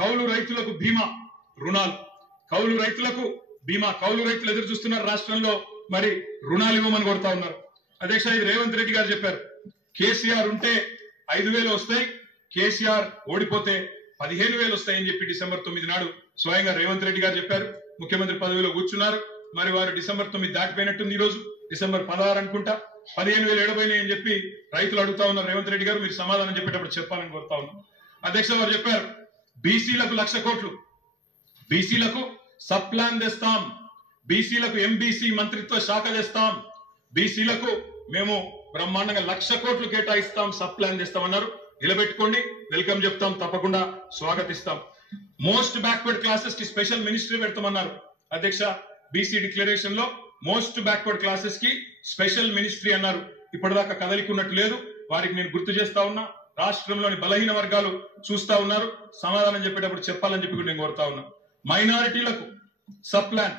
కౌలు రైతులకు బీమా రుణాలు, కౌలు రైతులకు బీమా, కౌలు రైతులు ఎదురు చూస్తున్నారు రాష్ట్రంలో, మరి రుణాలు ఇవ్వమని కోరుతా ఉన్నారు. అధ్యక్ష ఇది రేవంత్ రెడ్డి గారు చెప్పారు, కేసీఆర్ ఉంటే 5,000 వస్తాయి, కేసీఆర్ ఓడిపోతే 15,000 వస్తాయని చెప్పి డిసెంబర్ 9 నాడు స్వయంగా రేవంత్ రెడ్డి గారు చెప్పారు. ముఖ్యమంత్రి పదవిలో కూర్చున్నారు. మరి వారు డిసెంబర్ 9 దాటిపోయినట్టుంది, ఈ రోజు డిసెంబర్ 16 అనుకుంటా. 15,000 ఏడబోయినాయి అని చెప్పి రైతులు అడుగుతా ఉన్నారు. రేవంత్ రెడ్డి గారు మీరు సమాధానం చెప్పేటప్పుడు చెప్పాలని కోరుతా ఉన్నాం. అధ్యక్ష వారు చెప్పారు బీసీలకు 1,00,000 కోట్లు, బీసీలకు సబ్ ప్లాన్ తెస్తాం, బీసీలకు ఎంబీసీ మంత్రిత్వ శాఖ తెస్తాం, బీసీలకు మేము బ్రహ్మాండంగా 1,00,000 కోట్లు కేటాయిస్తాం, సబ్ ప్లాన్ తెస్తామన్నారు. నిలబెట్టుకోండి, వెల్కమ్ చెప్తాం, తప్పకుండా స్వాగతిస్తాం. మోస్ట్ బ్యాక్వర్డ్ క్లాసెస్ కి స్పెషల్ మినిస్ట్రీ పెడతామన్నారు. అధ్యక్ష బీసీ డిక్లరేషన్ లో మోస్ట్ బ్యాక్వర్డ్ క్లాసెస్ కి స్పెషల్ మినిస్ట్రీ అన్నారు. ఇప్పటిదాకా కదలికున్నట్టు లేదు. వారికి నేను గుర్తు చేస్తా ఉన్నా, రాష్ట్రంలోని బలహీన వర్గాలు చూస్తా ఉన్నారు, సమాధానం చెప్పేటప్పుడు చెప్పాలని చెప్పి నేను కోరుతా ఉన్నా. మైనారిటీలకు sub plan,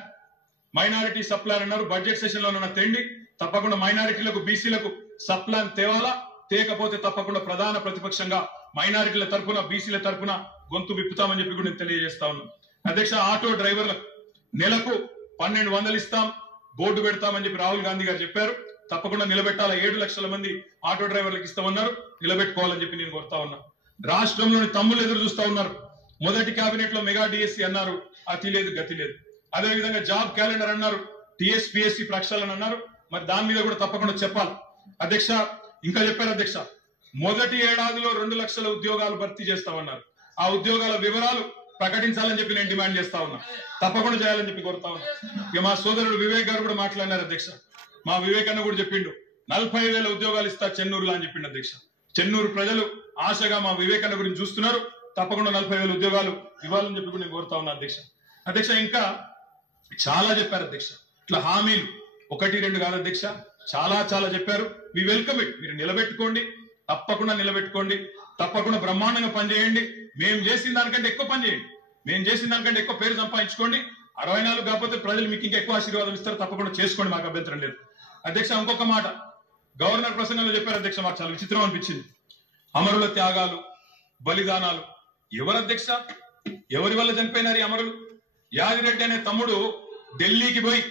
minority sub plan అన్నారు. బడ్జెట్ సెషన్ లో ఉన్న తెండి తప్పకుండా మైనారిటీలకు బీసీలకు సబ్ ప్లాన్ తేవాలా, తేకపోతే తప్పకుండా ప్రధాన ప్రతిపక్షంగా మైనారిటీల తరఫున బీసీల తరఫున గొంతు విప్పుతామని చెప్పి కూడా నేను తెలియజేస్తా ఉన్నాను. అధ్యక్ష ఆటో డ్రైవర్లకు నెలకు 1,200 ఇస్తాం, బోర్డు పెడతామని చెప్పి రాహుల్ గాంధీ గారు చెప్పారు. తప్పకుండా నిలబెట్టాలా. 7 లక్షల మంది ఆటో డ్రైవర్లకు ఇస్తామన్నారు, నిలబెట్టుకోవాలని చెప్పి నేను కోరుతా ఉన్నా. రాష్ట్రంలోని తమ్ముళ్ళు ఎదురు చూస్తా ఉన్నారు. మొదటి కేబినెట్ లో మెగా డిఎస్సి అన్నారు, అతి లేదు గతి లేదు. అదేవిధంగా జాబ్ క్యాలెండర్ అన్నారు, టీఎస్పీఎస్సీ ప్రక్షాళన అన్నారు. మరి దాని మీద కూడా తప్పకుండా చెప్పాలి. అధ్యక్ష ఇంకా చెప్పారు అధ్యక్ష, మొదటి ఏడాదిలో 2 లక్షల ఉద్యోగాలు భర్తీ చేస్తామన్నారు. ఆ ఉద్యోగాల వివరాలు ప్రకటించాలని చెప్పి నేను డిమాండ్ చేస్తా ఉన్నా, తప్పకుండా చేయాలని చెప్పి కోరుతా ఉన్నా. ఇక మా సోదరుడు వివేక్ గారు కూడా మాట్లాడినారు అధ్యక్ష. మా వివేక్ అన్న కూడా చెప్పిండు 40,000 ఉద్యోగాలు ఇస్తా చెన్నూరులో అని చెప్పిండు అధ్యక్ష. చెన్నూరు ప్రజలు ఆశగా మా వివేక్ అన్న గురించి చూస్తున్నారు. తప్పకుండా 40,000 ఉద్యోగాలు ఇవ్వాలని చెప్పి కూడా నేను కోరుతా ఉన్నా అధ్యక్ష. అధ్యక్ష ఇంకా చాలా చెప్పారు అధ్యక్ష. ఇట్లా హామీలు 1, 2 కాదు అధ్యక్ష, చాలా చాలా చెప్పారు. మీ వెల్కమ్ ఇట్, మీరు నిలబెట్టుకోండి, తప్పకుండా నిలబెట్టుకోండి, తప్పకుండా బ్రహ్మాండంగా పనిచేయండి. మేము చేసిన దానికంటే ఎక్కువ పని చేయండి, మేము చేసిన దానికంటే ఎక్కువ పేరు సంపాదించుకోండి. 64 కాకపోతే ప్రజలు మీకు ఇంకా ఎక్కువ ఆశీర్వాదం ఇస్తారు, తప్పకుండా చేసుకోండి, మాకు అభ్యంతరం లేదు. అధ్యక్ష ఇంకొక మాట గవర్నర్ ప్రసంగంలో చెప్పారు అధ్యక్ష, మాకు చాలా విచిత్రం అనిపించింది. అమరుల త్యాగాలు, బలిదానాలు ఎవరు అధ్యక్ష, ఎవరి వల్ల చనిపోయినారు ఈ అమరులు? యాదిరెడ్డి అనే తమ్ముడు ఢిల్లీకి పోయి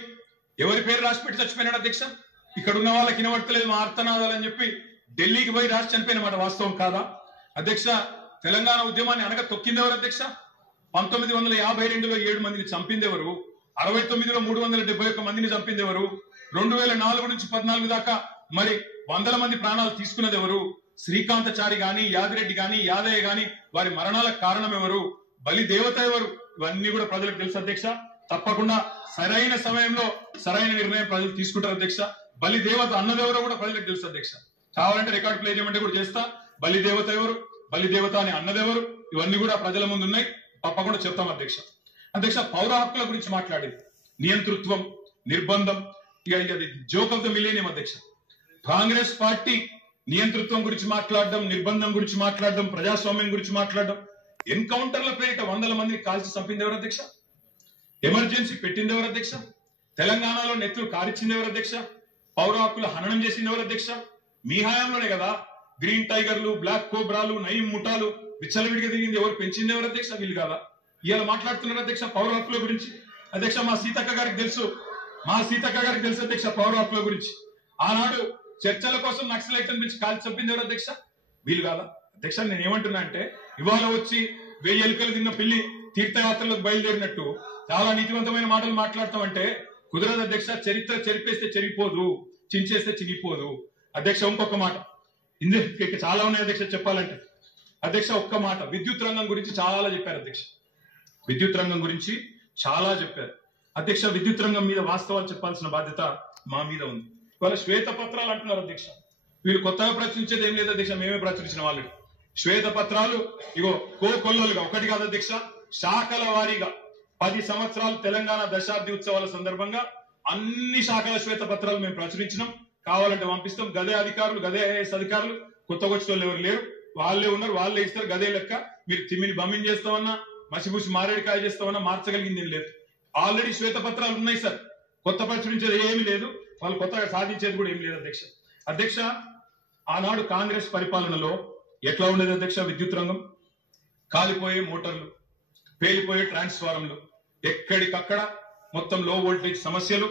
ఎవరి పేరు రాసి పెట్టి చచ్చిపోయినాడు అధ్యక్ష. ఇక్కడ ఉన్న వాళ్ళకి వినబడతలేదు మా ఆర్తనాదాలు అని చెప్పి ఢిల్లీకి పోయి రాసి చనిపోయిన మాట వాస్తవం కాదా అధ్యక్ష? తెలంగాణ ఉద్యమాన్ని అనగా తొక్కింది ఎవరు అధ్యక్ష? 1952లో 7 మందిని చంపింది ఎవరు? 69లో 371 మందిని చంపింది ఎవరు? 2004 నుంచి 14 దాకా మరి 100 మంది ప్రాణాలు తీసుకున్నది ఎవరు? శ్రీకాంతచారి గాని, యాదిరెడ్డి గాని, యాదయ్య గాని వారి మరణాలకు కారణం ఎవరు? బలి దేవత ఎవరు? ఇవన్నీ కూడా ప్రజలకు తెలుసు అధ్యక్ష. తప్పకుండా సరైన సమయంలో సరైన నిర్ణయం ప్రజలు తీసుకుంటారు అధ్యక్ష. బలి దేవత అన్నదెవరో కూడా ప్రజలకు తెలుసు అధ్యక్ష. కావాలంటే రికార్డు ప్లే చేయమంటే కూడా చేస్తా. బలి దేవత ఎవరు, బలి దేవత అని అన్నదెవరు, ఇవన్నీ కూడా ప్రజల ముందు ఉన్నాయి, తప్పకుండా చెప్తాం అధ్యక్ష. అధ్యక్ష పౌర హక్కుల గురించి మాట్లాడేది, నియంతృత్వం, నిర్బంధం, ఇక అది జోక్ ఆఫ్ ద మిలేనియం అధ్యక్ష. కాంగ్రెస్ పార్టీ నియంతృత్వం గురించి మాట్లాడడం, నిర్బంధం గురించి మాట్లాడడం, ప్రజాస్వామ్యం గురించి మాట్లాడడం. ఎన్కౌంటర్ల పేరిట 100 మందిని కాల్చి చంపింది ఎవరు అధ్యక్ష? ఎమర్జెన్సీ పెట్టింది ఎవరు అధ్యక్ష? తెలంగాణలో నెత్తులు కారిచ్చింది ఎవరు అధ్యక్ష? పౌర హక్కుల హననం చేసింది ఎవరు అధ్యక్ష? మీ హయాంలోనే కదా గ్రీన్ టైగర్లు, బ్లాక్ కోబ్రాలు, నయీం ముఠాలు విచ్చలవిడిగా తిరిగింది ఎవరు? పెంచింది ఎవరు అధ్యక్ష? వీళ్ళు కాదా? ఇవాళ మాట్లాడుతున్నారు అధ్యక్ష పౌర హక్కుల గురించి. అధ్యక్ష మా సీతక్క గారికి తెలుసు, అధ్యక్ష పౌర హక్కుల గురించి. ఆనాడు చర్చల కోసం నక్సలైట్లను పిలిచి కాల్చి చంపింది ఎవరు అధ్యక్ష? వీళ్ళు కాదా అధ్యక్ష? నేను ఏమంటున్నా అంటే ఇవాళ వచ్చి 1000 ఎలుకలు తిన్న పిల్లి తీర్థయాత్రలకు బయలుదేరినట్టు చాలా నీతివంతమైన మాటలు మాట్లాడతామంటే కుదరదు అధ్యక్ష. చరిత్ర చెరిపేస్తే చెరిగిపోదు, చించేస్తే చినిగిపోదు అధ్యక్ష. ఇంకొక మాట, ఇందులో చాలా ఉన్నాయి అధ్యక్ష చెప్పాలంటే. అధ్యక్ష ఒక్క మాట, విద్యుత్ రంగం గురించి చాలా చెప్పారు అధ్యక్ష. విద్యుత్ రంగం గురించి చాలా చెప్పారు అధ్యక్ష. విద్యుత్ రంగం మీద వాస్తవాలు చెప్పాల్సిన బాధ్యత మా మీద ఉంది. ఇవాళ శ్వేతపత్రాలు అంటున్నారు అధ్యక్ష. వీళ్ళు కొత్తగా ప్రచురించేది ఏం లేదు అధ్యక్ష, మేమే ప్రచురించిన వాళ్ళు. శ్వేతపత్రాలు ఇగో కోకొల్లలుగా, ఒకటి కాదు అధ్యక్ష, శాఖల వారీగా 10 సంవత్సరాలు తెలంగాణ దశాబ్ది ఉత్సవాల సందర్భంగా అన్ని శాఖల శ్వేతపత్రాలు మేము ప్రచురించినాం. కావాలంటే పంపిస్తాం. గదే అధికారులు, గదే ఐఏఎస్ అధికారులు, కొత్తగా వచ్చిన వాళ్ళు ఎవరు లేరు, వాళ్ళే ఉన్నారు, వాళ్ళే ఇస్తారు. గదే లెక్క. మీరు తిమ్మిని బమ్మిని చేస్తామన్నా, మసిపూసి మారేడికాయ చేస్తామన్నా మార్చగలిగింది ఏం లేదు. ఆల్రెడీ శ్వేతపత్రాలు ఉన్నాయి సార్, కొత్త ప్రచురించేది ఏమీ లేదు, వాళ్ళు కొత్తగా సాధించేది కూడా ఏం లేదు అధ్యక్ష. అధ్యక్ష ఆనాడు కాంగ్రెస్ పరిపాలనలో ఎట్లా ఉండేది అధ్యక్ష? విద్యుత్ రంగం కాలిపోయే మోటార్లు, పేలిపోయే ట్రాన్స్ఫారంలు, ఎక్కడికక్కడ మొత్తం లో వోల్టేజ్ సమస్యలు,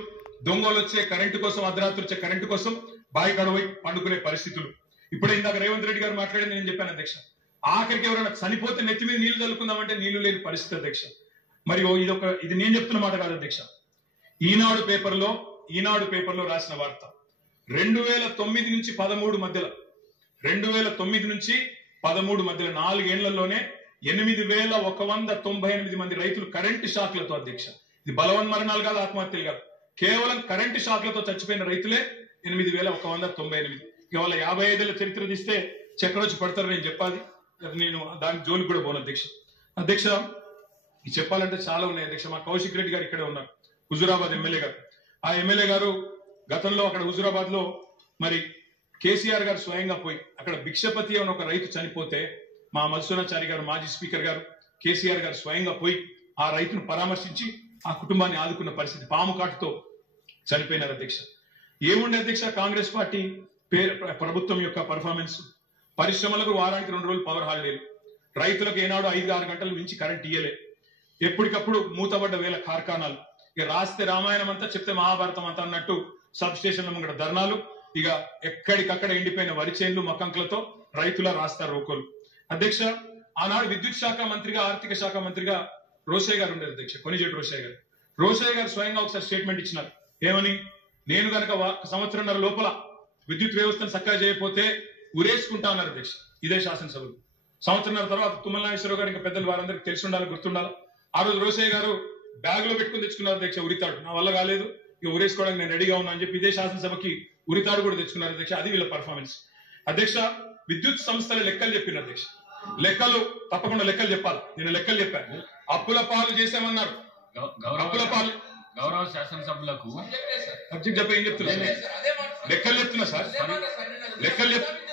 దొంగలు వచ్చే కరెంటు కోసం, అర్ధరాత్రి వచ్చే కరెంటు కోసం బాయి కడవై పండుకునే పరిస్థితులు. ఇప్పుడే ఇందాక రేవంత్ రెడ్డి గారు మాట్లాడింది నేను చెప్పాను అధ్యక్ష. ఆఖరికి ఎవరైనా చనిపోతే నెత్తి మీద నీళ్లు చల్లుకుందామంటే నీళ్లు లేని పరిస్థితి అధ్యక్ష. మరి ఇది నేను చెప్తున్న మాట కాదు అధ్యక్ష. ఈనాడు పేపర్లో రాసిన వార్త 2009 నుంచి 13 మధ్యలో 2009 నుంచి 13 మధ్యలో 4 ఏళ్లలోనే 8198 మంది రైతులు కరెంటు షాక్లతో అధ్యక్ష. ఇది బలవన్ మరణాలు కాదు, ఆత్మహత్యలు కాదు, కేవలం కరెంటు షాక్లతో చచ్చిపోయిన రైతులే 8198. ఇవాళ 55 ఏళ్ల చరిత్ర తీస్తే చక్రొచ్చి పడతారు. నేను చెప్పాలి, నేను దాని జోలికి కూడా పోను అధ్యక్ష. ఇది చెప్పాలంటే చాలా ఉన్నాయి అధ్యక్ష. మా కౌశిక్ రెడ్డి గారు ఇక్కడే ఉన్నారు, హుజూరాబాద్ ఎమ్మెల్యే గారు. ఆ ఎమ్మెల్యే గారు గతంలో అక్కడ హుజూరాబాద్ లో మరి కేసీఆర్ గారు స్వయంగా పోయి అక్కడ భిక్షపతి అని ఒక రైతు చనిపోతే మా మధుసూనాచారి గారు, మాజీ స్పీకర్ గారు, కేసీఆర్ గారు స్వయంగా పోయి ఆ రైతును పరామర్శించి ఆ కుటుంబాన్ని ఆదుకున్న పరిస్థితి. పాము కాటుతో చనిపోయినారు అధ్యక్ష. ఏముండే అధ్యక్ష కాంగ్రెస్ పార్టీ ప్రభుత్వం యొక్క పర్ఫార్మెన్స్? పరిశ్రమలకు వారానికి 2 రోజులు పవర్ హాలిడేలు, రైతులకు ఏనాడు 5-6 గంటల మించి కరెంట్ ఇయ్యలే, ఎప్పటికప్పుడు మూతబడ్డ వేల కార్ఖానాలు, ఇక రాస్తే రామాయణం అంతా చెప్తే మహాభారతం అంతా అన్నట్టు సబ్ స్టేషన్ల ముంగడ ధర్నాలు, ఇక ఎక్కడికక్కడ ఎండిపోయిన వరి చేన్లు మకంకులతో రైతుల రాస్తారు రోకోలు. అధ్యక్ష, ఆనాడు విద్యుత్ శాఖ మంత్రిగా, ఆర్థిక శాఖ మంత్రిగా రోషయ్య గారు ఉండేది అధ్యక్ష, కొనిజేటి రోషయ్య గారు స్వయంగా ఒకసారి స్టేట్మెంట్ ఇచ్చినారు. ఏమని? నేను కనుక సంవత్సరంన్నర లోపల విద్యుత్ వ్యవస్థను చక్కగా చేయకపోతే ఉరేసుకుంటా అన్నారు అధ్యక్ష. ఇదే శాసనసభలు. సంవత్సరంన్నర తర్వాత తుమ్మల నాగేశ్వరరావు గారు ఇంకా పెద్దలు వారందరికీ తెలిసి ఉండాలి, గుర్తుండాలి. ఆ రోజు రోషయ్య గారు బ్యాగ్ లో పెట్టుకుని తెచ్చుకున్నారు అధ్యక్ష ఉరితాడు. నా వల్ల కాలేదు, ఇక ఉరేసుకోవడానికి నేను రెడీగా ఉన్నా అని చెప్పి ఇదే శాసనసభకి ఉరితాడు కూడా తెచ్చుకున్నారు అధ్యక్ష. అది వీళ్ళ పర్ఫార్మెన్స్ అధ్యక్ష. విద్యుత్ సంస్థల లెక్కలు చెప్పిన అధ్యక్ష. లెక్కలు తప్పకుండా లెక్కలు చెప్పాలి. నేను లెక్కలు చెప్పాను. అప్పుల పాలు చేశామన్నారు. అప్పుల పాలు గౌరవ శాసనసభ్యులకు సబ్జెక్ట్ చెప్పి ఏం చెప్తున్నా? లెక్కలు చెప్తున్నా సార్, లెక్కలు చెప్తున్నా.